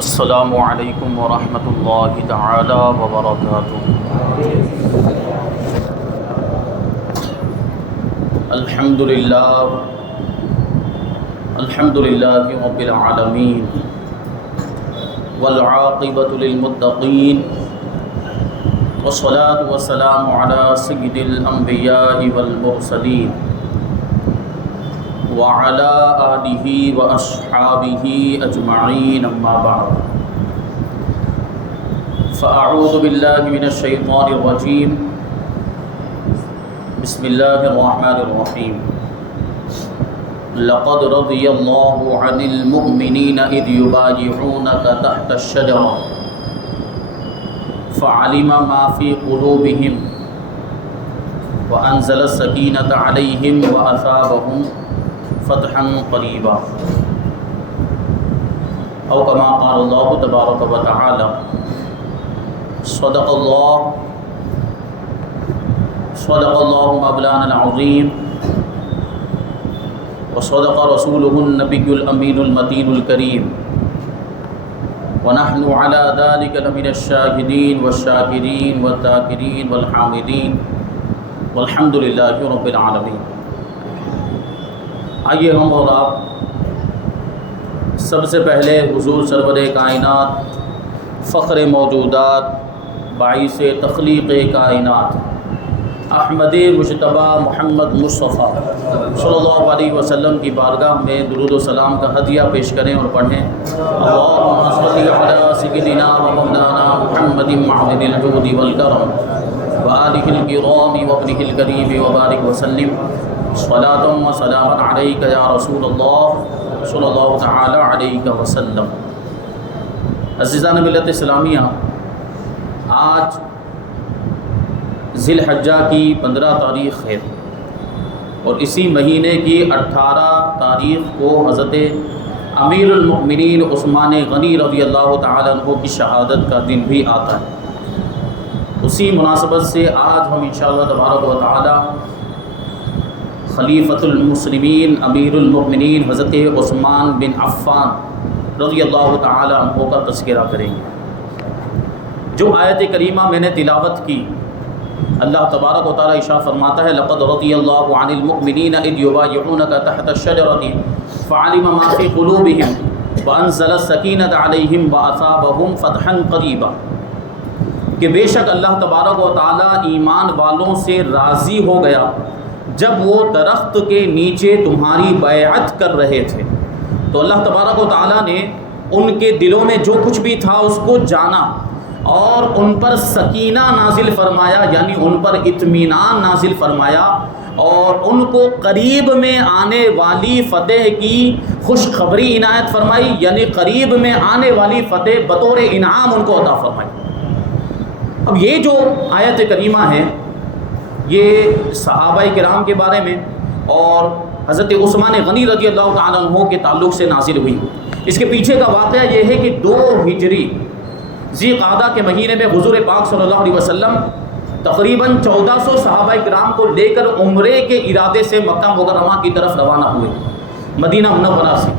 السلام علیکم ورحمۃ اللہ تعالی وبرکاتہ۔ الحمد للہ رب العالمین والعاقبۃ للمتقین والصلاة والسلام علی سید الانبیاء والمرسلین وعلى آلہ واصحابہ اجمعین، اما بعد فاعوذ باللہ من الشیطان الرجیم، بسم اللہ الرحمن الرحیم۔ لقد رضی اللہ عن المؤمنین اذ یبایعونک تحت الشجرہ فعلم ما فی قلوبہم وانزل السکینۃ علیہم واثابہم فتحا قریبا، او کما قال اللہ تبارک و تعالی۔ صدق اللہ مولانا العظیم وصدق رسولہ النبی الامین المتین الکریم، ونحن على ذلك لمن الشاہدین والشاکرین والذاکرین والحامدین والحمد للہ رب العالمین۔ آئیے ہم اور آپ سب سے پہلے حضور سرور کائنات، فخر موجودات، باعث تخلیق کائنات، احمد مجتبیٰ محمد مصطفیٰ صلی اللہ علیہ وسلم کی بارگاہ میں درود و سلام کا ہدیہ پیش کریں اور پڑھیں۔ اللہم صل علی سیدنا و مولانا محمد معدن الجود والکرم وآلہ الکرام وابنہ الکریم وبارک وسلم، صلاۃ و سلام علیک یا رسول اللہ صلی اللہ تعالی علیہ وسلم۔ عزیزان ملت اسلامیہ، آج ذی الحجہ کی 15 تاریخ ہے اور اسی مہینے کی 18 تاریخ کو حضرت امیر المؤمنین عثمان غنی رضی اللہ تعالیٰ عنہ کی شہادت کا دن بھی آتا ہے۔ اسی مناسبت سے آج ہم انشاءاللہ تبارک و تعالی خلیفۃ المسلمین امیر المؤمنین حضرت عثمان بن عفان رضی اللہ تعالی عنہ کا تذکرہ کریں گے۔ جو آیت کریمہ میں نے تلاوت کی، اللہ تبارک و تعالی ارشاد فرماتا ہے: لقد رضی اللہ عن المؤمنین اذ یبایعونک تحت الشجرۃ فعلم ما فی قلوبہم وانزل السکینۃ علیہم واثابہم فتحا قریبا، کہ بے شک اللہ تبارک و تعالی ایمان والوں سے راضی ہو گیا جب وہ درخت کے نیچے تمہاری بیعت کر رہے تھے۔ تو اللہ تبارک و تعالیٰ نے ان کے دلوں میں جو کچھ بھی تھا اس کو جانا اور ان پر سکینہ نازل فرمایا، یعنی ان پر اطمینان نازل فرمایا، اور ان کو قریب میں آنے والی فتح کی خوشخبری عنایت فرمائی، یعنی قریب میں آنے والی فتح بطور انعام ان کو عطا فرمائی۔ اب یہ جو آیت کریمہ ہے یہ صحابہ کرام کے بارے میں اور حضرت عثمان غنی رضی اللہ تعالیٰ عنہ کے تعلق سے نازل ہوئی۔ اس کے پیچھے کا واقعہ یہ ہے کہ 2 ہجری ذی قعدہ کے مہینے میں حضور پاک صلی اللہ علیہ وسلم تقریباً 1400 صحابہ کرام کو لے کر عمرے کے ارادے سے مکہ مکرمہ کی طرف روانہ ہوئے، مدینہ منورہ سے۔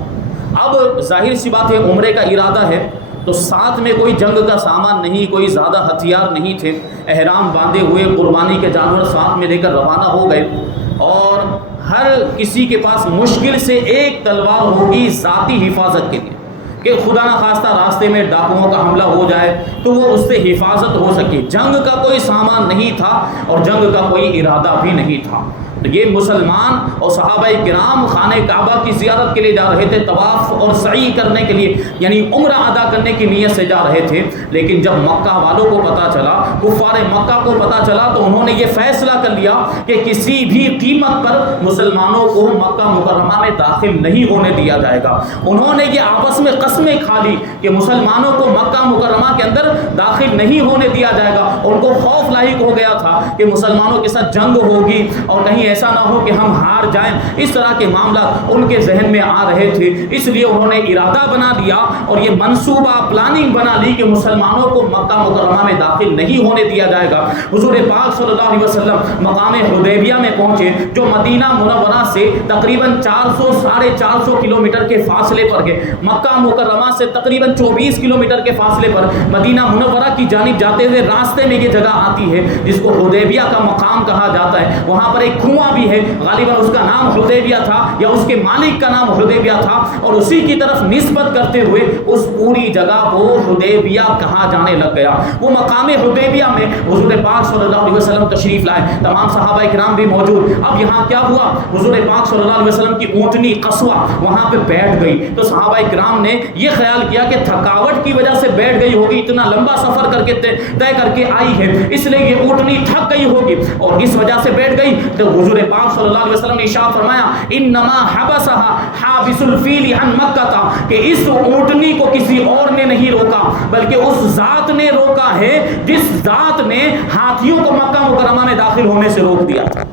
اب ظاہر سی بات ہے عمرے کا ارادہ ہے تو ساتھ میں کوئی جنگ کا سامان نہیں، کوئی زیادہ ہتھیار نہیں تھے، احرام باندھے ہوئے قربانی کے جانور ساتھ میں لے کر روانہ ہو گئے، اور ہر کسی کے پاس مشکل سے ایک تلوار ہوگی ذاتی حفاظت کے لیے، کہ خدا نخواستہ راستے میں ڈاکوؤں کا حملہ ہو جائے تو وہ اس سے حفاظت ہو سکے۔ جنگ کا کوئی سامان نہیں تھا اور جنگ کا کوئی ارادہ بھی نہیں تھا۔ تو یہ مسلمان اور صحابہ کرام خانہ کعبہ کی زیارت کے لیے جا رہے تھے، طواف اور سعی کرنے کے لیے، یعنی عمرہ ادا کرنے کی نیت سے جا رہے تھے۔ لیکن جب مکہ والوں کو پتہ چلا، کفار مکہ کو پتہ چلا، تو انہوں نے یہ فیصلہ کر لیا کہ کسی بھی قیمت پر مسلمانوں کو مکہ مکرمہ میں داخل نہیں ہونے دیا جائے گا۔ انہوں نے یہ آپس میں قسمیں کھا لی کہ مسلمانوں کو مکہ مکرمہ کے اندر داخل نہیں ہونے دیا جائے گا۔ ان کو خوف لاحق ہو گیا تھا کہ مسلمانوں کے ساتھ جنگ ہوگی اور کہیں ایسا نہ ہو کہ ہم ہار جائیں. اس طرح کے معاملات ان کے ذہن میں آ رہے تھے، اس لیے انہوں نے ارادہ بنا لیا اور یہ منصوبہ پلاننگ بنا لی کہ مسلمانوں کو مکہ مکرمہ میں داخل نہیں ہونے دیا جائے گا. حضور پاک صلی اللہ علیہ وسلم مقام حدیبیہ میں پہنچے جو مدینہ منورہ سے تقریباً 400-450 کلومیٹر کے فاصلے پر ہے. مکہ مکرمہ سے تقریباً 24 کلومیٹر کے فاصلے پر مدینہ منورہ کی جانب جاتے ہوئے راستے میں یہ جگہ آتی ہے جس کو حدیبیہ کا مقام کہا جاتا ہے. وہاں پر ایک کنواں بھی ہے، غالباً اس کا نام حدیبیہ تھا یا اس کے مالک کا نام حدیبیہ تھا، اور اسی کی طرف نسبت کرتے ہوئے اس پوری جگہ کو حدیبیہ کہا جانے لگ گیا. وہ مقام حدیبیہ میں حضور پاک صلی اللہ علیہ وسلم تشریف لائے، تمام صحابہ کرام بھی موجود. اب یہاں کیا ہوا، حضور پاک صلی اللہ علیہ وسلم کی اونٹنی قصوہ وہاں پہ بیٹھ گئی. تو صحابہ کرام نے یہ خیال کیا کہ تھکاوٹ کی وجہ سے بیٹھ گئی ہوگی، اتنا لمبا سفر کر کے طے کر کے آئی ہے، اس لیے یہ اونٹنی تھک گئی ہوگی اور اس وجہ سے بیٹھ گئی. تو حضور پاک صلی اللہ علیہ وسلم نے ارشاد فرمایا انما حبسها حابس الفیل عن مکہ، کہ اس اونٹنی کو کسی اور نے نہیں روکا بلکہ اس ذات نے روکا ہے جس ذات نے ہاتھیوں کو مکہ مکرمہ میں داخل ہونے سے روک دیا تھا.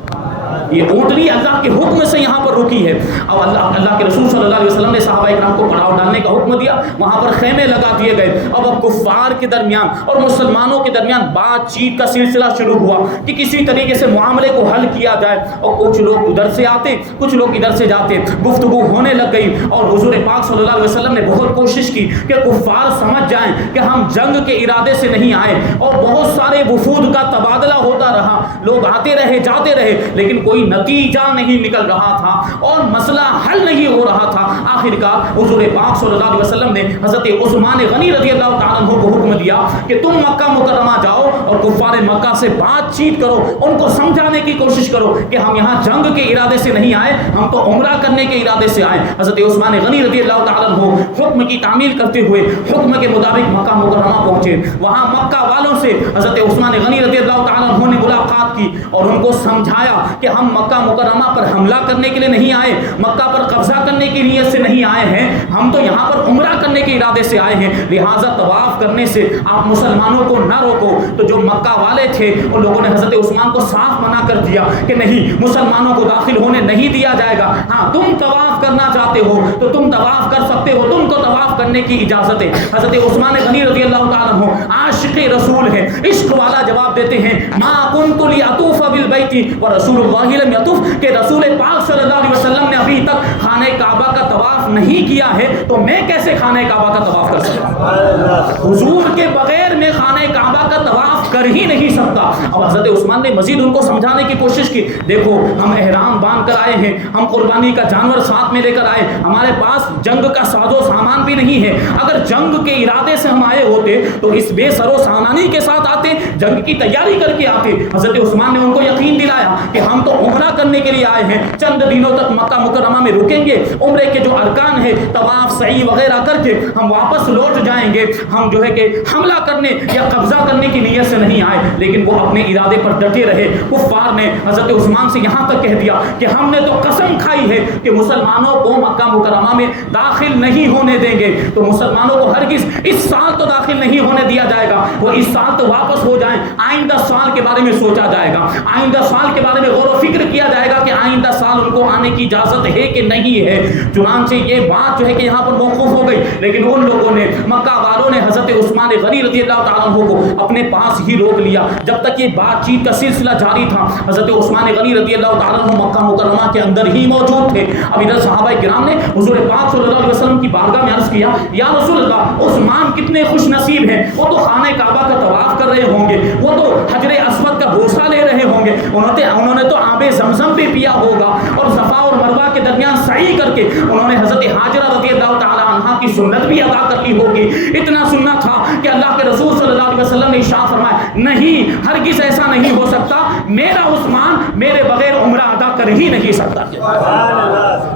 یہ اونٹنی اللہ کے حکم سے یہاں پر رکی ہے. اب اللہ کے رسول صلی اللہ علیہ وسلم نے صحابہ اکرام کو پڑاؤ ڈالنے کا حکم دیا، وہاں پر خیمے لگا دیے گئے. اب کفار کے درمیان اور مسلمانوں کے درمیان بات چیت کا سلسلہ شروع ہوا کہ کسی طریقے سے معاملے کو حل کیا جائے، اور کچھ لوگ ادھر سے آتے کچھ لوگ ادھر سے جاتے. گفتگو ہونے لگ گئی اور حضور پاک صلی اللہ علیہ وسلم نے بہت کوشش کی کہ کفار سمجھ جائیں کہ ہم جنگ کے ارادے سے نہیں آئے، اور بہت سارے وفود کا تبادلہ ہوتا رہا، لوگ آتے رہے جاتے رہے، لیکن کوئی نتیجہ نہیں نکل رہا تھا اور مسئلہ حل نہیں ہو رہا تھا. آخر کار حضور پاک صلی اللہ علیہ وسلم نے حضرت عثمان غنی رضی اللہ تعالیٰ عنہ کو حکم دیا کہ تم مکہ مکرمہ جاؤ اور کفار مکہ سے بات چیت کرو، ان کو سمجھانے کی کوشش کرو کہ ہم یہاں جنگ کے ارادے سے نہیں آئے، ہم تو عمرہ کرنے کے ارادے سے آئے. حضرت عثمان غنی رضی اللہ تعالیٰ عنہ حکم کی تعمیل کرتے ہوئے حکم کے مطابق مکہ مکرمہ پہنچے. وہاں مکہ والوں سے حضرت عثمان غنی رضی اللہ تعالیٰ عنہ نے ملاقات کی اور ان کو سمجھایا کہ ہم مکہ مکرمہ پر حملہ کرنے کے لیے نہیں آئے، مکہ پر قبضہ کرنے کی نیت سے نہیں آئے ہیں، ہم تو یہاں پر عمرہ کرنے کے ارادے سے آئے ہیں، لہٰذا طواف کرنے سے آپ مسلمانوں کو نہ روکو. تو جو مکہ والے تھے ان لوگوں نے حضرت عثمان کو صاف منع کر دیا کہ نہیں، مسلمانوں کو داخل ہونے نہیں دیا جائے گا. ہاں تم طواف کرنا چاہتے ہو تو تم طواف کر سکتے ہو، تم کو طواف کرنے کی اجازت ہے. حضرت عثمان غنی رضی اللہ تعالیٰ عنہ عاشق رسول ہے، عشق والا جواب دیتے ہیں ما کنت لیطوف بالبیت ورسول اللہ لم یطوف، کہ رسول پاک صلی اللہ علیہ وسلم نے ابھی تک خانہ کعبہ کا طواف نہیں کیا ہے تو میں کیسے خانہ کعبہ کا طواف کر سکتا ہوں؟ حضور کے بغیر میں خانہ کعبہ کا طواف کر ہی نہیں سکتا. اب حضرت عثمان نے مزید ان کو سمجھانے کی کوشش کی، دیکھو ہم احرام باندھ کر آئے ہیں، ہم قربانی کا جانور ساتھ میں لے کر آئے، ہمارے پاس جنگ کا ساز و سامان بھی نہیں ہے. اگر جنگ کے ارادے سے ہم آئے ہوتے تو اس بے سر و سامانی کے ساتھ آتے، جنگ کی تیاری کر کے آتے. حضرت عثمان نے ان کو یقین دلایا کہ ہم تو عمرہ کرنے کے لیے آئے ہیں، چند دنوں تک مکہ مکرمہ میں رکیں گے، عمرے کے جو ارکان ہیں طواف سعی وغیرہ کر کے ہم واپس لوٹ جائیں گے، ہم جو ہے کہ حملہ کرنے یا قبضہ کرنے کی نیت سے نہیں آئے. لیکن وہ اپنے ارادے پر ڈٹے رہے. کفار نے حضرت عثمان سے یہاں تک کہہ دیا کہ ہم نے تو قسم کھائی ہے کہ مسلمانوں کو مکہ مکرمہ میں داخل نہیں ہونے دیں گے، تو مسلمانوں کو ہرگز اس سال تو داخل نہیں ہونے دیا جائے گا، وہ اس سال تو واپس ہو جائیں، آئندہ سال کے بارے میں سوچا جائے گا، آئندہ سال کے بارے میں غور و فکر کیا جائے گا کہ آئندہ سال ان کو آنے کی اجازت ہے کہ نہیں ہے. چنانچہ یہ بات جو ہے کہ یہاں پر موقوف ہو گئی. لیکن ان لوگوں نے، مکہ والوں نے حضرت عثمان غنی رضی اللہ تعالیٰ عنہ کو اپنے پاس ہی روک لیا. جب تک یہ بات چیت کا سلسلہ جاری تھا حضرت عثمان غنی رضی اللہ تعالیٰ عنہ مکہ مکرمہ کے اندر ہی موجود تھے. اب ادھر صحابہ کرام نے حضور پاک صلی اللہ علیہ وسلم کی بارگاہ میں عرض کیا یا رسول اللہ عثمان کتنے خوش نصیب ہیں، وہ تو خانہ کعبہ کا طواف کر رہے ہوں گے، وہ تو حجر اسود کا بوسہ لے رہے ہوں گے، انہوں نے تو آب زمزم بھی پیا ہوگا اور صفا اور مروہ کے درمیان سعی کر کے انہوں نے حضرت حاجرہ رضی اللہ تعالی عنہا کی سنت بھی ادا کر لی ہوگی. اتنا سننا تھا کہ اللہ کے رسول صلی اللہ علیہ وسلم نے ارشاد فرمایا نہیں، ہرگز ایسا نہیں ہو سکتا، میرا عثمان میرے بغیر عمرہ ادا کر ہی نہیں سکتا.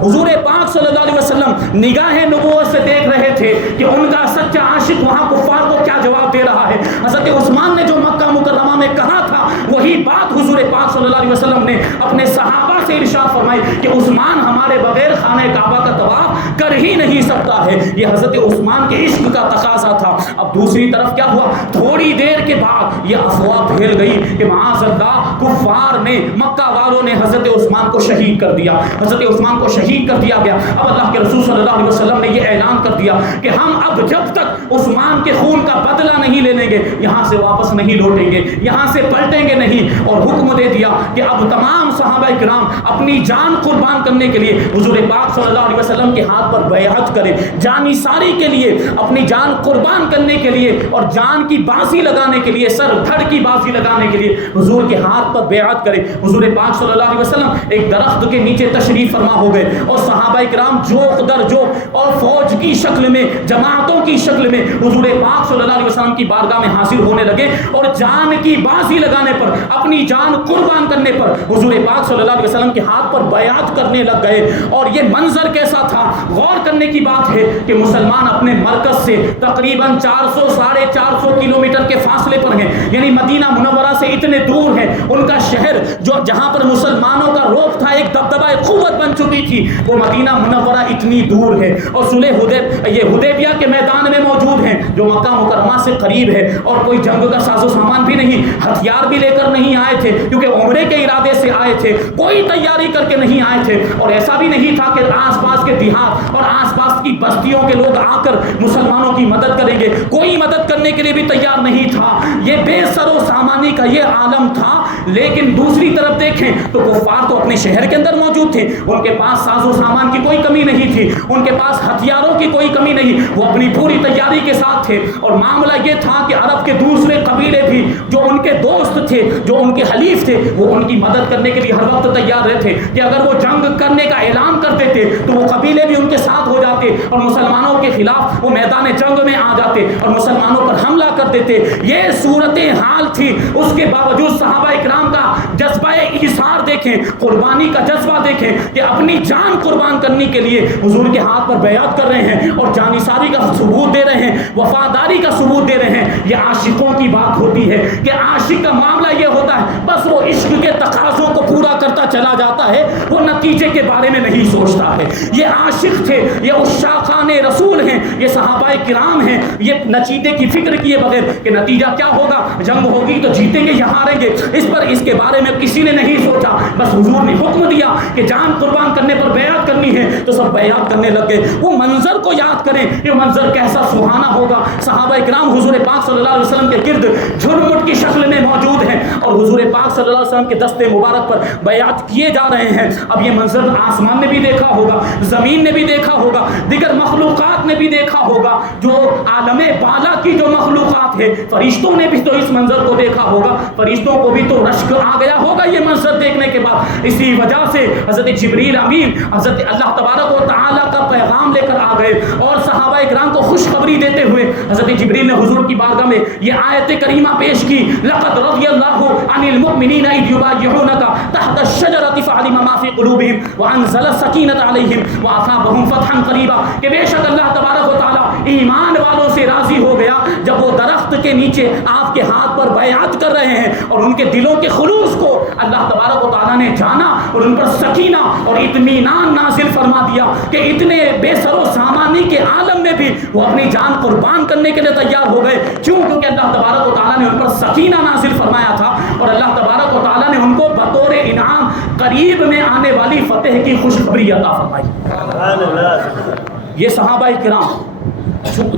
حضور پاک صلی اللہ علیہ وسلم نگاہ نبوت سے دیکھ رہے تھے کہ ان کا سچا عاشق وہاں کفار کو کیا جواب دے رہا ہے. حضرت عثمان نے جو مکہ مکرمہ میں کہا تھا وہی بات حضور پاک صلی اللہ علیہ وسلم نے اپنے صحابہ سے ارشاد فرمائی کہ عثمان ہمارے بغیر خانہ کعبہ کا طواف کر ہی نہیں سکتا ہے. یہ حضرت عثمان کے عشق کا تقاضا تھا. اب دوسری طرف کیا ہوا؟ تھوڑی دیر کے بعد یہ افواہ پھیل گئی کہ معاذ اللہ کفار نے، مکہ والوں نے حضرت عثمان کو شہید کر دیا، حضرت عثمان کو شہید کر دیا گیا۔ اب اللہ کے رسول صلی اللہ علیہ وسلم نے یہ اعلان کر دیا کہ ہم اب جب تک عثمان کے خون کا بدلہ نہیں لے لیں گے یہاں سے واپس نہیں لوٹیں گے، یہاں سے پلٹیں گے نہیں۔ اور حکم دے دیا کہ اب تمام صحابہ کرام اپنی جان قربان کرنے کے لیے حضور پاک صلی اللہ علیہ وسلم کے ہاتھ پر بیعت کریں، جانی ساری کے لیے، اپنی جان قربان کرنے کے لیے اور جان کی بازی لگانے کے لیے، سر دھڑ کی بازی لگانے کے لیے حضور کے ہاتھ پر بیعت کریں۔ حضور پاک صلی اللہ علیہ وسلم ایک درخت کے نیچے تشریف فرما ہو گئے اور صحابہ کرام جوق در جوق اور فوج کی شکل میں، جماعتوں کی شکل میں حضور پاک صلی اللہ علیہ وسلم کی بارگاہ میں حاضر ہونے لگے اور جان کی بازی لگانے پر، اپنی جان قربان کرنے پر حضور پاک صلی اللہ علیہ وسلم کے ہاتھ پر بیعت کرنے لگ گئے۔ اور یہ منظر کیسا تھا؟ غور کرنے کی بات ہے کہ مسلمان اپنے مرکز سے تقریباً 400-450 کلومیٹر کے فاصلے پر ہیں، یعنی مدینہ منورہ سے اتنے دور ہے۔ ان کا شہر جو جہاں پر مسلمانوں کا روپ تھا، ایک دبدبہ قوت بن چکی تھی، وہ مدینہ منورہ اتنی دور ہے اور صلح حدیبیہ کے میدان میں موجود ہیں جو مکہ مکرمہ سے قریب ہے، اور کوئی جنگ کا ساز و سامان بھی نہیں، ہتھیار بھی لے کر نہیں آئے تھے کیونکہ عمرے کے ارادے سے آئے تھے، کوئی تیاری کر کے نہیں آئے تھے۔ اور ایسا بھی نہیں تھا کہ آس پاس کے دیہات اور آس پاس کی بستیوں کے لوگ آ کر مسلمانوں کی مدد کریں گے، کوئی مدد کرنے کے لیے بھی تیار نہیں تھا۔ یہ بے سر و سامانی کا یہ عالم تھا۔ لیکن دوسری طرف دیکھیں تو کفار تو اپنے شہر کے اندر موجود تھے، ان کے پاس ساز و سامان کی کوئی کمی نہیں تھی، ان کے پاس ہتھیاروں کی کوئی کمی نہیں، وہ اپنی پوری تیاری کے ساتھ تھے۔ اور معاملہ یہ تھا کہ عرب کے دوسرے قبیلے بھی جو ان کے دوست تھے، جو ان کے حلیف تھے، وہ ان کی مدد کرنے کے لیے ہر وقت تیار رہتے کہ اگر وہ جنگ کرنے کا اعلان کر دیتے تو وہ قبیلے بھی ان کے ساتھ ہو جاتے اور مسلمانوں کے خلاف وہ میدان جنگ میں آ جاتے اور مسلمانوں پر حملہ کر دیتے۔ یہ صورتحال تھی، اس کے باوجود صحابہ اکرام کا جذبہ ایثار دیکھیں، قربانی کا جذبہ دیکھیں کہ اپنی جان قربان کرنے کے لیے حضور کے ہاتھ پر بیعت کر رہے ہیں اور جانثاری کا ثبوت دے رہے ہیں، وفاداری کا ثبوت دے رہے ہیں۔ یہ عاشقوں کی بات ہوتی ہے کہ عاشق کا معاملہ یہ ہوتا ہے بس وہ عشق کے تقاضوں کو پورا کرتا چلا جاتا ہے، وہ نتیجے کے بارے میں نہیں سوچتا ہے۔ یہ عاشق تھے، یہ عشاقان رسول ہیں، یہ صحابہ کرام ہیں، یہ نتیجے کی فکر کیے بغیر کہ نتیجہ کیا ہوگا، جنگ ہوگی تو جیتیں گے یا ہاریں گے، اس کے بارے میں کسی نے نہیں سوچا۔ بس حضور نے حکم دیا کہ جان قربان کرنے پر بیعت کرنی ہے تو سب بیعت کرنے لگ گئے۔ وہ منظر کو یاد کریں، یہ منظر کیسا سہانا ہوگا۔ صحابہ کرام حضور پاک صلی اللہ علیہ وسلم کے گرد جھرمٹ کی شکل میں موجود ہیں اور حضور پاک صلی اللہ علیہ وسلم کے دستے مبارک پر بیعت کیے جا رہے ہیں۔ اب یہ منظر آسمان نے بھی دیکھا ہوگا، زمین نے بھی دیکھا ہوگا، دیگر مخلوقات نے بھی دیکھا ہوگا، جو عالم بالا کی جو مخلوقات ہے، فرشتوں نے بھی تو اس منظر کو دیکھا ہوگا، فرشتوں کو بھی تو رشک آ گیا ہوگا یہ منظر دیکھنے کے بعد۔ اسی وجہ سے حضرت جبریل امین حضرت اللہ تبارک و تعالیٰ کا پیغام لے کر آ گئے اور صحابہ اکرام کو خوشخبری دیتے ہوئے حضرت جبریل نے حضور کی بارگاہ میں یہ آیت کریمہ پیش کی، لقد رضی اللہ عن المؤمنین اذ یبایعونک تحت الشجرۃ فعلم ما فی قلوبہم وانزل السکینۃ علیہم واصابہم فتحا قریبا، کہ بے شک اللہ تبارک و تعالیٰ ایمان والوں سے راضی ہو گیا جب وہ درخت کے نیچے آپ کے ہاتھ پر بیعت کر رہے ہیں اور ان کے دلوں کے خلوص کو اللہ تبارک و تعالیٰ نے جانا اور ان پر سکینہ اور اطمینان نازل فرما دیا کہ اتنے بے سر و سامانی کے عالم میں بھی وہ اپنی جان قربان کرنے کے لیے تیار ہو گئے۔ کیوں؟ کیونکہ اللہ تبارک و تعالیٰ نے ان پر سکینہ نازل فرمایا تھا اور اللہ تبارک و تعالیٰ نے ان کو بطور انعام قریب میں آنے والی فتح کی خوشخبری عطا فرمائی۔ یہ صحابہ کرام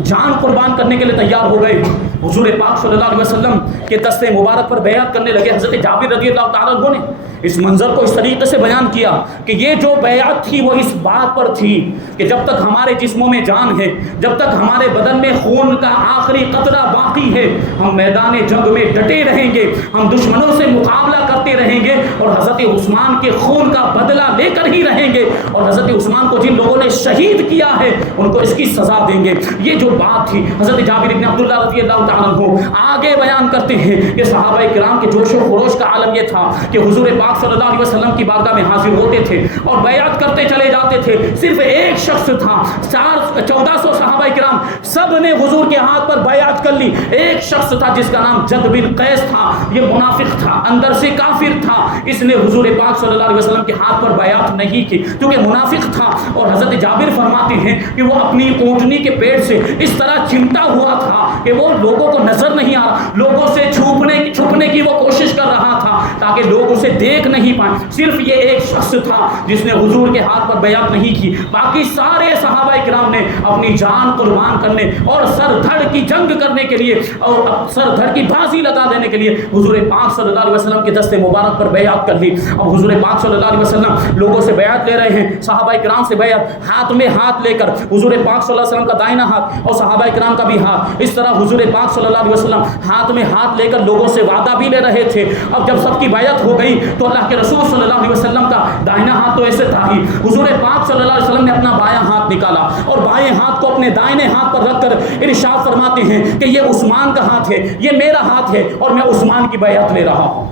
جان قربان کرنے کے لیے تیار ہو گئے، حضور پاک صلی اللہ علیہ وسلم کے دستے مبارک پر بیعت کرنے لگے۔ حضرت جابر رضی اللہ تعالیٰ عنہ نے اس منظر کو اس طریقے سے بیان کیا کہ یہ جو بیعت تھی وہ اس بات پر تھی کہ جب تک ہمارے جسموں میں جان ہے، جب تک ہمارے بدن میں خون کا آخری قطرہ باقی ہے، ہم میدان جنگ میں ڈٹے رہیں گے، ہم دشمنوں سے مقابلہ کرتے رہیں گے اور حضرت عثمان کے خون کا بدلہ لے کر ہی رہیں گے، اور حضرت عثمان کو جن لوگوں نے شہید کیا ہے ان کو اس کی سزا دیں گے۔ یہ جو بات تھی حضرت جابر بن عبداللہ رضی اللہ تعالیٰ عنہ آگے بیان کرتے ہیں کہ صحابہ کرام کے جوش و خروش کا عالم یہ تھا کہ حضور پاک صلی اللہ علیہ وسلم کی بارگاہ میں حاضر ہوتے تھے اور بیعت کرتے چلے جاتے تھے۔ صرف ایک شخص تھا، 1400 صحابہ کرام سب نے حضور کے ہاتھ پر بیعت کر لی۔ ایک شخص تھا جس کا نام جد بن قیس تھا، یہ منافق تھا، اندر سے کافر تھا، اس نے حضور پاک صلی اللہ علیہ وسلم کے ہاتھ پر بیعت نہیں کی کیونکہ منافق تھا۔ اور حضرت جابر فرماتے ہیں کہ وہ اپنی اونٹنی کے پیٹ سے اس طرح چمٹا ہوا تھا کہ وہ لوگوں کو نظر نہیں آ رہا، لوگوں سے چھپنے کی وہ کوشش کر رہا تھا تاکہ لوگ اسے دیکھ نہیں پائیں. صرف یہ ایک شخص تھا جس نے حضور کے ہاتھ پر بیعت نہیں کی. باقی سارے صحابہ کرام نے اپنی جان قربان کرنے اور سر دھڑ کی جنگ کرنے کے لیے اور سر دھڑ کی بازی لگا دینے کے لیے حضور پاک صلی اللہ علیہ وسلم کے دست مبارک پر بیعت کر لی. اب حضور پاک صلی اللہ علیہ وسلم لوگوں سے بیعت لے رہے ہیں، صحابہ کرام سے بیعت، ہاتھ میں ہاتھ لے کر حضور پاک صلی اللہ علیہ وسلم کا دائنا ہاتھ اور صحابہ کرام کا بھی ہاتھ، اس طرح حضور پاک صلی اللہ علیہ وسلم ہاتھ میں ہاتھ لے کر لوگوں سے وعدہ بھی لے رہے تھے. اب جب سب کی بیعت ہو گئی تو اللہ کے رسول صلی اللہ علیہ وسلم کا دائنا ہاتھ تو ایسے تھا ہی، حضور پاک صلی اللہ علیہ وسلم نے اپنا بایاں ہاتھ نکالا اور بائیں ہاتھ کو اپنے دائنے ہاتھ پر رکھ کر ارشاد فرماتے ہیں کہ یہ عثمان کا ہاتھ ہے، یہ میرا ہاتھ ہے اور میں عثمان کی بیعت لے رہا ہوں.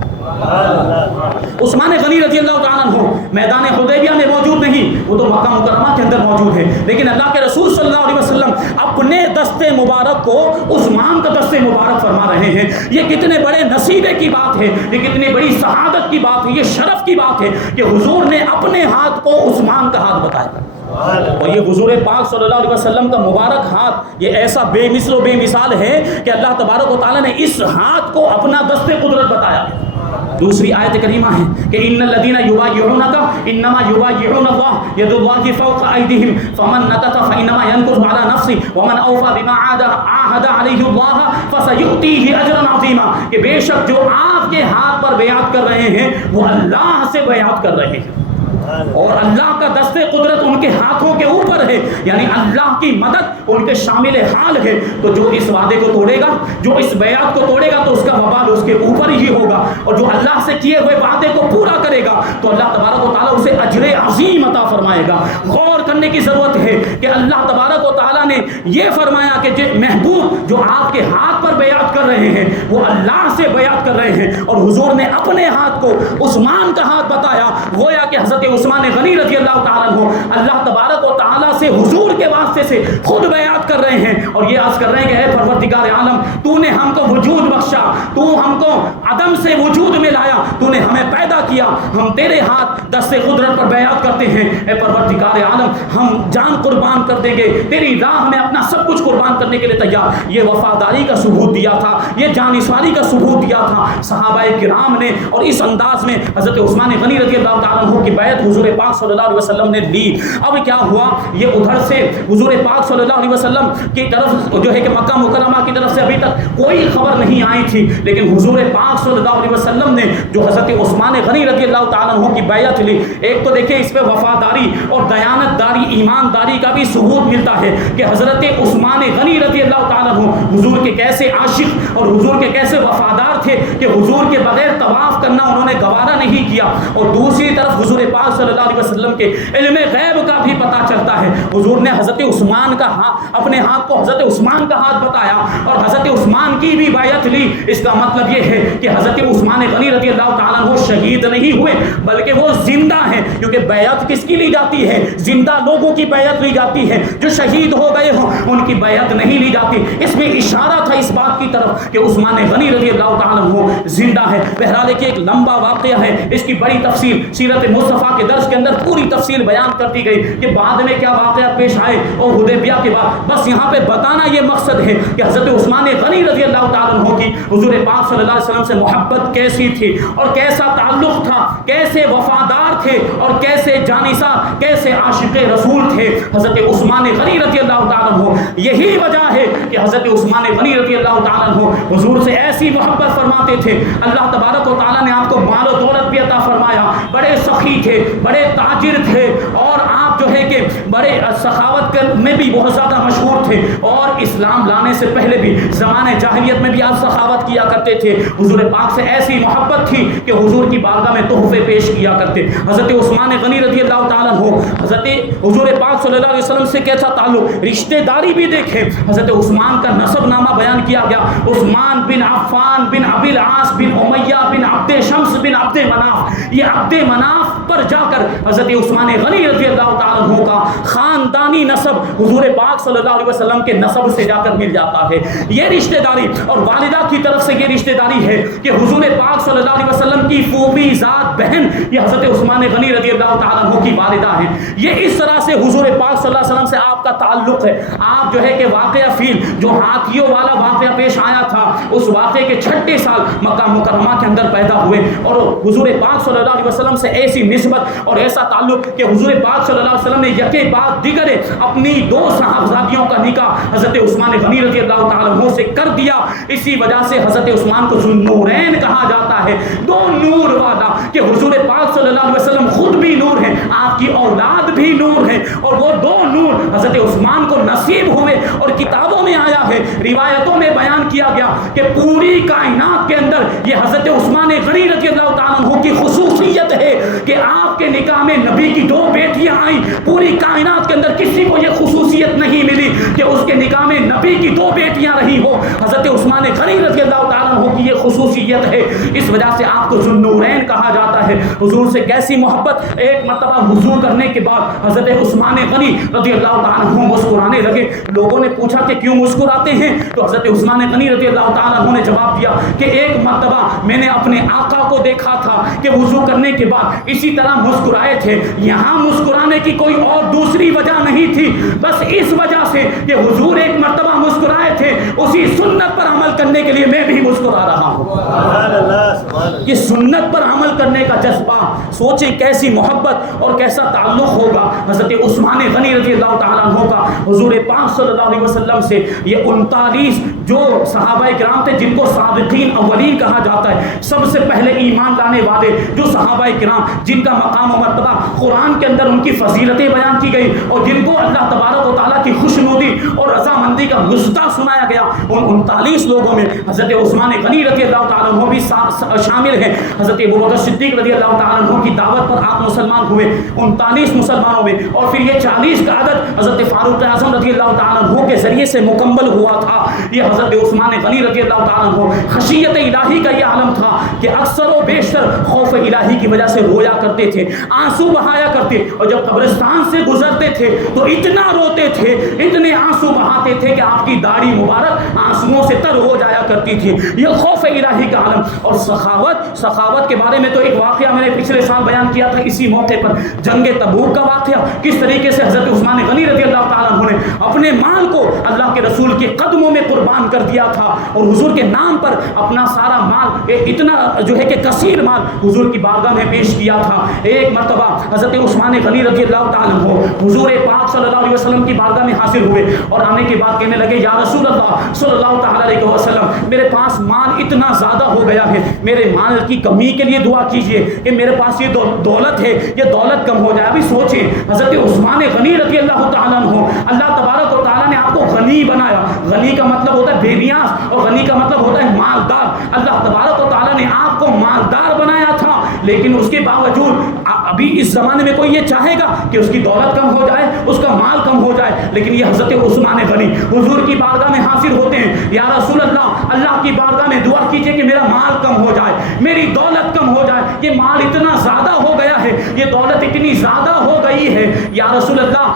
عثمان غنی رضی اللہ تعالیٰ عنہ میدان حدیبیہ میں موجود نہیں، وہ تو مکہ مکرمہ کے اندر موجود ہے، لیکن اللہ کے رسول صلی اللہ علیہ وسلم اپنے دست مبارک کو عثمان کا دست مبارک فرما رہے ہیں. یہ کتنے بڑے نصیبے کی بات ہے، یہ کتنی بڑی سعادت کی بات ہے، یہ شرف کی بات ہے کہ حضور نے اپنے ہاتھ کو عثمان کا ہاتھ بتایا. اور یہ حضور پاک صلی اللہ علیہ وسلم کا مبارک ہاتھ یہ ایسا بے مثل و بے مثال ہے کہ اللہ تبارک و تعالیٰ نے اس ہاتھ کو اپنا دست قدرت بتایا. دوسری آیت کریمہ ہے کہ ان الذین یبایعونک انما یبایعون اللہ ید اللہ فوق ایدیہم فمن نکث فانما ینکث علی نفسہ ومن اوفی بما عاہد علیہ اللہ فسیؤتیہ اجرا عظیما. کہ بے شک جو آپ کے ہاتھ پر بیعت کر رہے ہیں وہ اللہ سے بیعت کر رہے ہیں اور اللہ کا دست قدرت ان کے ہاتھوں کے اوپر ہے، یعنی اللہ کی مدد ان کے شامل حال ہے. تو جو اس وعدے کو توڑے گا، جو اس بیعت کو توڑے گا تو اس کا وبال اس کے اوپر ہی ہوگا، اور جو اللہ سے کیے ہوئے وعدے کو پورا کرے گا تو اللہ تبارک و تعالیٰ اسے اجر عظیم عطا فرمائے گا. غور کرنے کی ضرورت ہے کہ اللہ تبارک و تعالیٰ نے یہ فرمایا کہ جو محبوب جو آپ کے ہاتھ پر بیعت کر رہے ہیں وہ اللہ سے بیعت کر رہے ہیں، اور حضور نے اپنے ہاتھ کو عثمان کا ہاتھ بتایا. گویا کہ حضرت عثمان غنی رضی اللہ تعالیٰ عنہ اللہ تبارک و تعالیٰ سے حضور کے واسطے سے خود بیعت کر رہے ہیں اور یہ عرض کر رہے ہیں کہ اے پروردگار عالم، تو نے ہم کو وجود بخشا، تو ہم کو عدم سے وجود میں لایا، تو نے ہمیں پیدا کیا، ہم تیرے ہاتھ دست قدرت پر بیعت کرتے ہیں. اے پروردگار عالم، ہم جان قربان کر دیں گے، تیری راہ میں اپنا سب کچھ قربان کرنے کے لیے تیار. یہ وفاداری کا ثبوت دیا تھا، یہ جانشواری کا ثبوت دیا تھا صحابہ کرام نے، اور اس انداز میں حضرت عثمان غنی رضی اللہ تعالیٰ عنہ کی بیعت حضور پاک صلی اللہ علیہ وسلم نے لی. اب کیا ہوا، یہ ادھر سے حضور پاک صلی اللہ علیہ وسلم کی طرف جو ہے کہ مکہ مکرمہ کی طرف سے ابھی تک کوئی خبر نہیں آئی تھی، لیکن حضور پاک صلی اللہ علیہ وسلم نے جو حضرت عثمان غنی رضی اللہ تعالیٰ عنہ کی بیعت لی، ایک تو دیکھیں اس پہ وفاداری اور دیانت داری، ایمانداری کا بھی ثبوت ملتا ہے کہ حضرت عثمان غنی رضی اللہ تعالیٰ عنہ حضور کے کیسے عاشق اور حضور کے کیسے وفادار تھے کہ حضور کے بغیر طواف کرنا انہوں نے گوارا نہیں کیا. اور دوسری طرف حضور پاک صلی اللہ علیہ وسلم کے علم غیب کا بھی پتہ چلتا ہے. حضور نے حضرت عثمان کا اپنے ہاتھ کو حضرت عثمان کا ہاتھ بتایا اور حضرت عثمان کی بھی بیعت لی. اس کا مطلب یہ ہے کہ حضرت عثمان غنی رضی اللہ تعالیٰ عنہ شہید نہیں ہوئے بلکہ وہ زندہ ہیں، کیونکہ بیعت کس کی لی جاتی ہے؟ زندہ لوگوں کی بیعت لی جاتی ہے. جو شہید ہو گئے ہوں ان کی بیعت نہیں لی جاتی. اس میں اشارہ تھا اس بات کی طرف کہ عثمان غنی رضی اللہ تعالیٰ عنہ زندہ ہے. بہرحال ایک لمبا واقعہ ہے، اس کی بڑی تفصیل سیرت مصطفیٰ کے درس کے اندر پوری تفصیل بیان کر دی گئی کہ بعد میں کیا واقعات پیش آئے اور حدیبیہ کے بعد. بس یہاں پہ بتانا یہ مقصد ہے کہ حضرت عثمان غنی رضی اللہ تعالیٰ عنہ کی حضور پاک صلی اللہ علیہ وسلم سے محبت کیسی تھی اور کیسا تعلق تھا، کیسے وفادار تھے اور کیسے جانثار، کیسے عاشق رسول تھے حضرت عثمان غنی رضی اللہ تعالیٰ عنہ. یہی وجہ ہے کہ حضرت عثمان غنی رضی اللہ تعالیٰ عنہ حضور سے ایسی محبت فرماتے تھے. اللہ تبارک و تعالیٰ نے آپ کو مال و دولت بھی عطا فرمایا، بڑے سخی تھے، بڑے تاجر تھے، اور آپ جو ہے کہ بڑے سخاوت میں بھی بہت زیادہ مشہور تھے، اور اسلام لانے سے پہلے بھی زمانے جاہلیت میں بھی آپ سخاوت کیا کرتے تھے. حضور پاک سے ایسی محبت تھی کہ حضور کی بارگاہ میں تحفے پیش کیا کرتے. حضرت عثمان غنی رضی اللہ تعالیٰ عنہ حضرت حضور پاک صلی اللہ علیہ وسلم سے کیسا تعلق، رشتہ داری بھی دیکھیں. حضرت عثمان کا نسب نامہ بیان کیا گیا، عثمان بن عفان بن ابی العاص بن امیہ بن عبد شمس بن عبد مناف. یہ عبد مناف پر جا کر حضرت عثمان غنی رضی اللہ تعالیٰ عنہ کا خاندانی نسب حضور پاک صلی اللہ علیہ وسلم کے نسب سے جا کر مل جاتا ہے. یہ رشتہ داری اور والدہ کی طرف سے یہ رشتہ داری ہے کہ حضور پاک صلی اللہ علیہ وسلم کی پھوپھی ذات بہن یہ حضرت عثمان غنی رضی اللہ تعالیٰ عنہ کی والدہ ہیں. یہ اس طرح سے حضور پاک صلی اللہ علیہ وسلم سے آپ کا تعلق ہے. آپ جو ہے کہ واقعہ فیل جو ہاتھیوں والا واقعہ پیش آیا تھا اس واقعے کے 6 سال مکہ مکرمہ کے اندر پیدا ہوئے اور حضور پاک صلی اللہ علیہ وسلم سے ایسی نسبت اور ایسا تعلق کہ حضور پاک صلی اللہ علیہ وسلم نے یکے بعد دیگر اپنی 2 صاحبزادیوں کا نکاح حضرت عثمان غنی رضی اللہ تعالیٰ عنہ سے کر دیا. اسی وجہ سے حضرت عثمان کو ذوالنورین کہا جاتا ہے, 2 نور والا, کہ حضور پاک صلی اللہ علیہ وسلم خود بھی نور ہیں, آپ کی اولاد بھی نور ہے, اور وہ 2 نور حضرت عثمان کو نصیب ہوئے. اور کتابوں میں آیا ہے, روایتوں میں بیان کیا گیا کہ پوری کائنات کے اندر یہ حضرت عثمان غنی رضی اللہ تعالیٰ عنہ کی خصوصیت ہے کہ آپ کے نکاح میں نبی کی 2 بیٹیاں آئیں. پوری کائنات کے اندر کسی کو یہ خصوصیت نہیں ملی کہ اس کے نکاح میں نبی کی 2 بیٹیاں رہی ہو. حضرت عثمان غنی رضی اللہ تعالیٰ عنہ کی یہ خصوصیت ہے, اس وجہ سے آپ کو ذوالنورین کہا جاتا ہے. حضور سے کیسی محبت. ایک مرتبہ وضو کرنے کے بعد حضرت عثمان غنی رضی اللہ تعالیٰ عنہ مسکرانے لگے. لوگوں نے پوچھا کہ کیوں مسکراتے ہیں, تو حضرت عثمان غنی رضی اللہ تعالیٰ عنہ نے جواب دیا کہ ایک مرتبہ میں نے اپنے آقا کو دیکھا تھا کہ وضو کرنے کے بعد اسی طرح مسکرائے تھے. یہاں مسکرانے کی کوئی اور دوسری وجہ نہیں تھی, بس اس وجہ سے کہ حضور ایک مرتبہ مسکرائے تھے, اسی سنت پر عمل کرنے کے لیے میں بھی مسکرا رہا ہوں. یہ سنت پر عمل کرنے کا جذبہ, سوچیں کیسی محبت اور کیسا تعلق ہوگا حضرت عثمان غنی رضی اللہ تعالیٰ عنہ کا حضور پاک صلی اللہ علیہ وسلم سے. یہ 39 جو صحابہ کرام تھے جن کو سابقین اولین کہا جاتا ہے, سب سے پہلے ایمان لانے والے جو صحابہ کرام جن کا مقام و مرتبہ قرآن کے اندر ان کی فضیلتیں بیان کی گئی اور جن کو اللہ تبارک و تعالیٰ کی خوشنودی اور رضامندی کا نسخہ سنایا گیا, ان 39 لوگوں میں حضرت عثمان غنی رضی اللہ تعالیٰ عنہ بھی شامل ہیں. حضرت ابوبکر صدیق رضی اللہ تعالیٰ عنہ کی دعوت پر آپ مسلمان ہوئے 39 مسلمانوں میں, اور پھر یہ 40 کا عدد حضرت فاروق اعظم رضی اللہ تعالیٰ عنہ کے ذریعے سے مکمل ہوا تھا. یہ حضرت عثمان غنی رضی اللہ تعالیٰ عنہ خشیت الہی کا یہ عالم تھا کہ اکثر و بیشتر خوف الہی کی وجہ سے رویا کرتے تھے, آنسو بہایا کرتے, اور جب قبرستان سے گزرتے تھے تو اتنا روتے تھے, اتنے آنسو بہاتے تھے کہ آپ کی داڑھی مبارک آنسوؤں سے تر ہو جایا کرتی تھی. یہ خوف الہی کا عالم. اور سخاوت کے بارے میں تو ایک واقعہ میں نے پچھلے سال بیان کیا تھا اسی موقع پر, جنگ تبوک کا واقعہ, کس طریقے سے حضرت عثمان غنی رضی اللہ تعالیٰ عنہ نے اپنے مال کو اللہ کے رسول کے قدموں میں قربان کر دیا تھا اور حضور کے نام پر اپنا سارا مال, اتنا جو ہے کہ کثیر مال حضور کی بارگاہ میں پیش کیا تھا. ایک مرتبہ حضرت عثمان غنی رضی اللہ تعالیٰ عنہ حضور پاک صلی اللہ علیہ وسلم کی بارگاہ میں حاضر ہوئے اور آنے کے بعد کہنے لگے, یا رسول اللہ صلی اللہ تعالیٰ علیہ وسلم, میرے پاس مال اتنا زیادہ ہو گیا ہے, میرے مال کی کمی کے لیے دعا کیجئے کہ میرے پاس یہ دولت ہے, یہ دولت کم ہو جائے. ابھی سوچیں حضرت عثمان غنی رضی اللہ تعالیٰ عنہ, اللہ تبارک و تعالیٰ نے آپ کو غنی بنایا. غنی کا مطلب ہوتا ہے بے نیاز اور غنی کا مطلب ہوتا ہے مالدار. اللہ تبارک و تعالیٰ نے آپ کو مالدار بنایا تھا, لیکن اس کے باوجود ابھی اس زمانے میں کوئی یہ چاہے گا کہ اس کی دولت کم ہو جائے, اس کا مال کم ہو جائے, لیکن یہ حضرت عثمان غنی حضور کی بارگاہ میں حاضر ہوتے ہیں, یا رسول اللہ کی بارگاہ میں دعا کیجئے کہ میرا مال کم ہو جائے, میری دولت کم ہو جائے, یہ مال اتنا زیادہ ہو گیا ہے, یہ دولت اتنی زیادہ ہو گئی ہے, یا رسول اللہ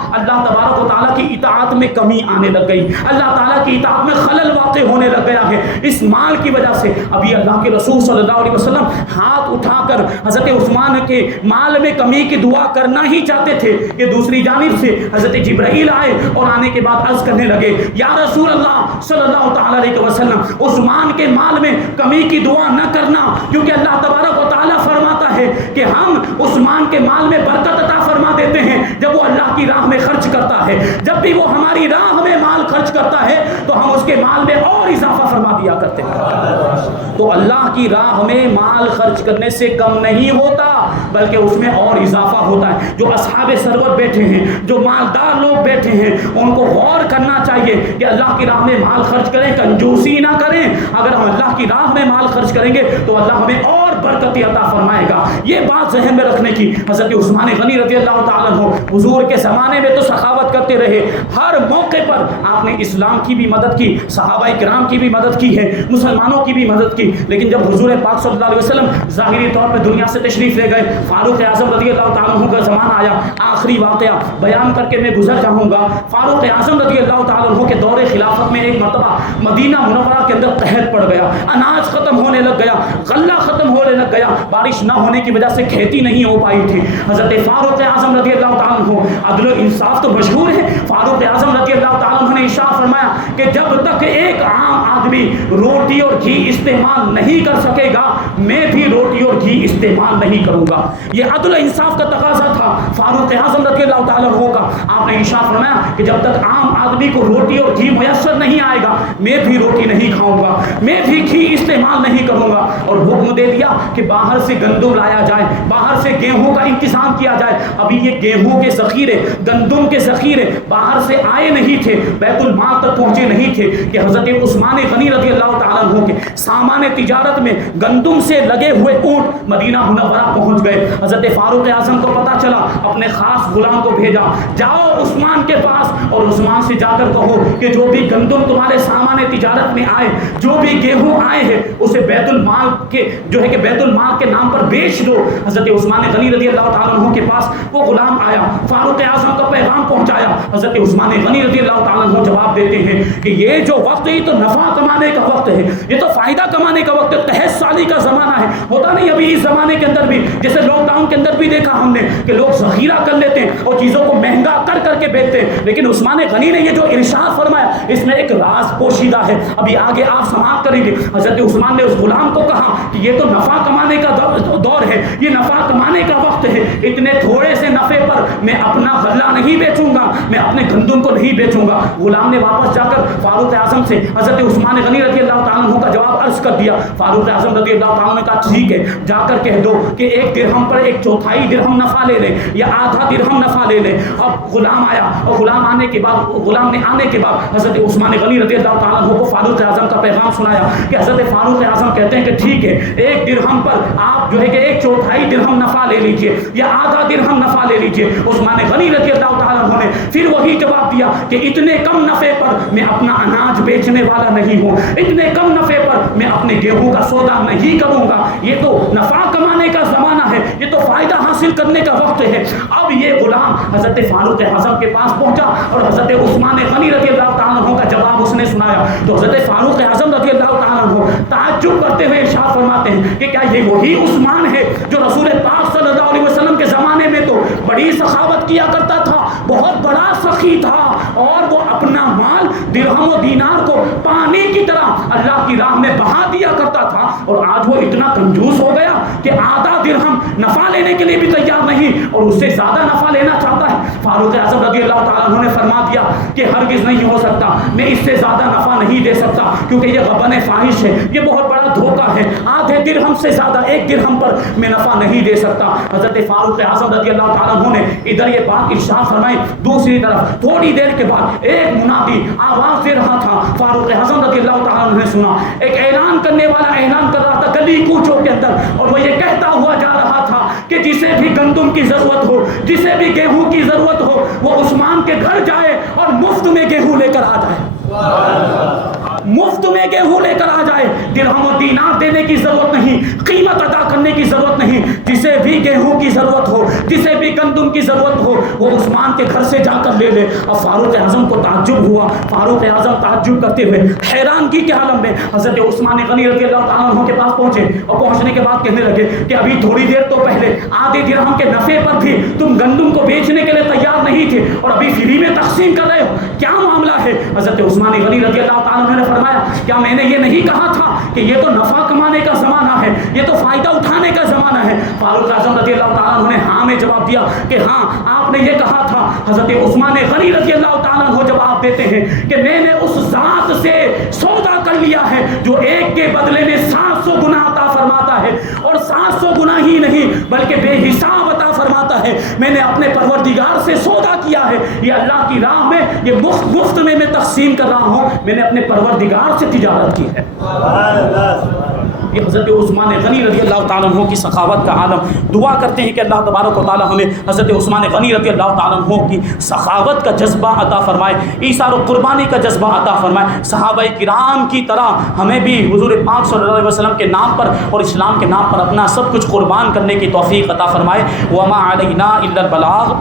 تبارک و تعالیٰ کی اطاعت میں کمی آنے لگ گئی, اللہ تعالیٰ کی اطاعت میں خلل واقع ہونے لگ گیا ہے اس مال کی وجہ سے. ابھی اللہ کے رسول صلی اللہ علیہ وسلم ہاتھ اٹھا کر حضرت عثمان کے مال میں کمی کی دعا کرنا ہی چاہتے تھے کہ دوسری جانب سے حضرت جبرائیل آئے اور آنے کے بعد عرض کرنے لگے, یا رسول اللہ صلی اللہ تعالیٰ علیہ وسلم, عثمان کے مال میں کمی کی دعا نہ کرنا, کیونکہ اللہ تبارک و تعالیٰ فرماتا ہے کہ ہم عثمان کے مال میں برکت عطا فرما دیتے ہیں جب وہ اللہ کی راہ میں خرچ کرتا ہے. جب بھی وہ ہماری راہ میں مال خرچ کرتا ہے تو ہم اس کے مال میں اور اضافہ فرما دیا کرتے ہیں. تو اللہ کی راہ میں مال خرچ کرنے سے کم نہیں ہوتا بلکہ اس میں اور اضافہ ہوتا ہے. جو اصحاب ثروت بیٹھے ہیں, جو مالدار لوگ بیٹھے ہیں, ان کو غور کرنا چاہیے کہ اللہ کی راہ میں مال خرچ کریں, کنجوسی نہ کریں. اگر ہم اللہ کی راہ میں مال خرچ کریں گے تو اللہ ہمیں اور برکت عطا فرمائے گا. یہ بات ذہن میں رکھنے کی حضرت عثمان غنی رضی اللہ تعالیٰ عنہ حضور کے زمانے میں تو سخاوت کرتے رہے، ہر موقع پر آپ نے اسلام کی بھی مدد کی، صحابہ کرام کی بھی مدد کی ہے، مسلمانوں کی بھی مدد کی، لیکن جب حضور پاک صلی اللہ علیہ وسلم ظاہری طور پہ دنیا سے تشریف لے گئے، فاروق اعظم رضی اللہ تعالیٰ عنہ کا زمانہ آیا، آخری واقعہ بیان کر کے میں گزر جاؤں گا۔ فاروق اعظم رضی اللہ تعالیٰ عنہ کے دور خلافت میں ایک مرتبہ مدینہ منورہ کے اندر قحط پڑ گیا، اناج ختم ہونے لگ گیا، غلہ ختم ہونے لگ گیا، بارش نہ ہونے کی وجہ سے کھیتی نہیں ہو پائی تھی۔ حضرت فاروق اعظم رضی اللہ تعالیٰ عنہ، عدل و انصاف تو مشہور ہے، فاروق اعظم رضی اللہ تعالیٰ عنہ نے ارشاد فرمایا کہ جب تک ایک عام آدمی روٹی اور گھی استعمال نہیں کر سکے گا، میں بھی روٹی اور گھی استعمال نہیں کروں گا۔ یہ عدل و انصاف کا تقاضا تھا فاروق اعظم رضی اللہ تعالیٰ عنہ کا۔ آپ نے ارشاد فرمایا کہ جب تک عام آدمی کو روٹی اور گھی میسر نہیں آئے گا، میں بھی روٹی نہیں کھاؤں گا، میں بھی گھی استعمال نہیں کروں گا، اور حکم دے دیا کہ باہر سے گندم لایا جائے، باہر سے گیہوں کا انتظام کیا جائے۔ ابھی یہ گیہوں کے ذخیرے، گندم کے ذخیرے باہر سے آئے نہیں تھے، بیت المال تک پہنچے نہیں تھے کہ حضرت عثمان غنی رضی اللہ تعالیٰ عنہ کے سامان تجارت میں گندم سے لگے ہوئے اونٹ مدینہ منورہ پہنچ گئے۔ حضرت فاروق اعظم کو پتہ چلا، اپنے خاص غلام کو بھیجا، جاؤ عثمان کے پاس اور عثمان سے جا کر کہو کہ جو بھی گندم تمہارے سامان تجارت میں آئے، جو بھی گیہوں آئے ہیں، اسے بیت المال کے بیت المال کے نام پر بیچ دو۔ حضرت عثمان غنی رضی اللہ تعالیٰ عنہ کے پاس وہ غلام آیا، فاروق اعظم کا پیغام پہنچایا۔ حضرت عثمان غنی رضی اللہ تعالیٰ عنہ جواب دیتے ہیں کہ یہ جو وقت ہے یہ تو نفع کمانے کا وقت ہے، یہ تو فائدہ کمانے کا وقت ہے، قحط سالی کا زمانہ ہے۔ ہوتا نہیں ابھی اس زمانے کے اندر بھی، جیسے لاک ڈاؤن کے اندر بھی دیکھا ہم نے کہ لوگ ذخیرہ کر لیتے ہیں اور چیزوں کو مہنگا کر کر کے بیچتے ہیں، لیکن عثمان غنی نے یہ جو ارشاد فرمایا اس میں ایک راز پوشیدہ ہے، ابھی آگے آپ سماعت کریں گے۔ حضرت عثمان نے اس غلام کو کہا کہ یہ تو نفع کمانے کا دور ہے، یہ نفع کمانے کا وقت ہے، اتنے تھوڑے سے نفع پر میں اپنا غلہ نہیں بیچوں گا، میں اپنے گندم کو نہیں بیچوں گا۔ غلام نے واپس جا کر فاروق اعظم سے حضرت عثمان غنی رضی اللہ تعالیٰ عنہ کا جواب عرض کر دیا۔ فاروق اعظم رضی اللہ تعالیٰ عنہ نے کہا ٹھیک ہے، جا کر کہہ دو کہ 1 درہم پر 1/4 درہم نفع لے لیں یا آدھا درہم نفع لے لیں۔ اب غلام آیا اور غلام نے آنے کے بعد حضرت عثمان غنی رضی اللہ تعالیٰ عنہ کو فاروق اعظم کا پیغام سنایا کہ حضرت فاروق اعظم کہتے ہیں کہ ٹھیک ہے، 1 درہم پر آپ جو ہے کہ 1/4 درہم نفع لے لیجئے یا آدھا درہم نفع لے لیجئے۔ عثمان غنی رضی اللہ تعالیٰ عنہ نے پھر وہی جواب دیا کہ اتنے کم نفع پر میں اپنا اناج بیچنے والا نہیں ہوں، اتنے کم نفع پر میں اپنے گیہوں کا سودا نہیں کروں گا، یہ تو نفع کمانے کا زمانہ ہے، یہ تو فائدہ حاصل کرنے کا وقت ہے۔ اب یہ غلام حضرت فاروق اعظم کے پاس پہنچا اور حضرت عثمان غنی رضی اللہ تعالیٰ عنہ کا جواب اس نے سنایا تو حضرت فاروق اعظم رضی اللہ تعالیٰ عنہ تعجب کرتے ہوئے ارشاد فرماتے ہیں کہ کیا یہ وہی عثمان ہے جو رسول پاک صلی اللہ علیہ وسلم کے زمانے میں تو بڑی سخاوت کیا کرتا تھا، بہت بڑا سخی تھا اور وہ اپنا مال درہم و دینار کو پانی کی طرح اللہ کی راہ میں بہا دیا کرتا تھا، اور آج وہ اتنا کنجوس ہو گیا کہ آدھا درہم نفع لینے کے لیے بھی تیار نہیں اور اس سے زیادہ نفع لینا چاہتا ہے۔ فاروق اعظم رضی اللہ تعالیٰ عنہ نے فرما دیا کہ ہرگز نہیں ہو سکتا، میں اس سے زیادہ نفع نہیں دے سکتا کیونکہ یہ غبن فاحش ہے، یہ بہت بڑا دھوکہ ہے، آدھے درہم سے زیادہ 1 درہم پر میں نفع نہیں دے سکتا۔ حضرت فاروق اعظم رضی اللہ تعالیٰ عنہ نے ادھر یہ بات ارشاد فرمائی، دوسری طرف تھوڑی دیر کے بعد ایک منادی آواز دے رہا تھا، فاروق اعظم رضی اللہ تعالیٰ عنہ نے سنا، ایک اعلان کرنے والا اعلان کر رہا تھا گلی کوچوں کے اندر، اور وہ یہ کہتا ہوا جا رہا تھا کہ جسے بھی گندم کی ضرورت ہو، جسے بھی گیہوں کی ضرورت ہو، وہ عثمان کے گھر جائے اور مفت میں گیہوں لے کر آ جائے، مفت میں گیہوں لے کر آ جائے، درہم و دینار دینے کی ضرورت نہیں، قیمت ادا کرنے کی ضرورت نہیں، جسے بھی گیہوں کی ضرورت ہو، جسے بھی گندم کی ضرورت ہو، وہ عثمان کے گھر سے جا کر لے لے۔ اب فاروق اعظم کو تعجب ہوا، فاروق اعظم تعجب کرتے ہوئے حیرانگی کے عالم میں حضرت عثمان غنی رضی اللہ تعالیٰ عنہ کے پاس پہنچے اور پہنچنے کے بعد کہنے لگے کہ ابھی تھوڑی دیر تو پہلے آدھے درہم کے نفع پر بھی تم گندم کو بیچنے کے لیے تیار نہیں تھے اور ابھی فری میں تقسیم کر رہے ہو، کیا معاملہ ہے؟ حضرت عثمان غنی رضی اللہ تعالیٰ عنہ نے فرمایا کیا میں نے یہ نہیں کہا تھا کہ یہ تو نفع کمانے کا زمانہ ہے، یہ تو فائدہ اٹھانے کا زمانہ ہے؟ فاروق اعظم رضی اللہ تعالیٰ عنہ نے ہاں میں جواب دیا کہ ہاں آپ نے یہ کہا تھا۔ حضرت عثمان غنی رضی اللہ تعالیٰ عنہ جواب دیتے ہیں کہ میں نے اس ذات سے سودا کر لیا ہے جو ایک کے بدلے میں 700 گنا عطا فرماتا ہے، اور 700 گنا ہی نہیں بلکہ بے حساب عطا فرماتا ہے۔ میں نے اپنے پروردگار سے سودا کیا ہے، یہ اللہ کی راہ میں یہ مفت میں تقسیم کر رہا ہوں، میں نے اپنے پروردگار سے تجارت کی ہے۔ یہ حضرت عثمان غنی رضی اللہ تعالیٰ عنہ کی سخاوت کا عالم. دعا کرتے ہیں کہ اللہ تبارک و تعالیٰ ہمیں حضرت عثمان غنی رضی اللہ تعالیٰ عنہ کی سخاوت کا جذبہ عطا فرمائے, ایثار و قربانی کا جذبہ عطا فرمائے. صحابہ کرام کی طرح ہمیں بھی حضور پاک صلی اللہ علیہ وسلم کے نام پر اور اسلام کے نام پر اپنا سب کچھ قربان کرنے کی توفیق عطا فرمائے. وما علینا الا البلاغ.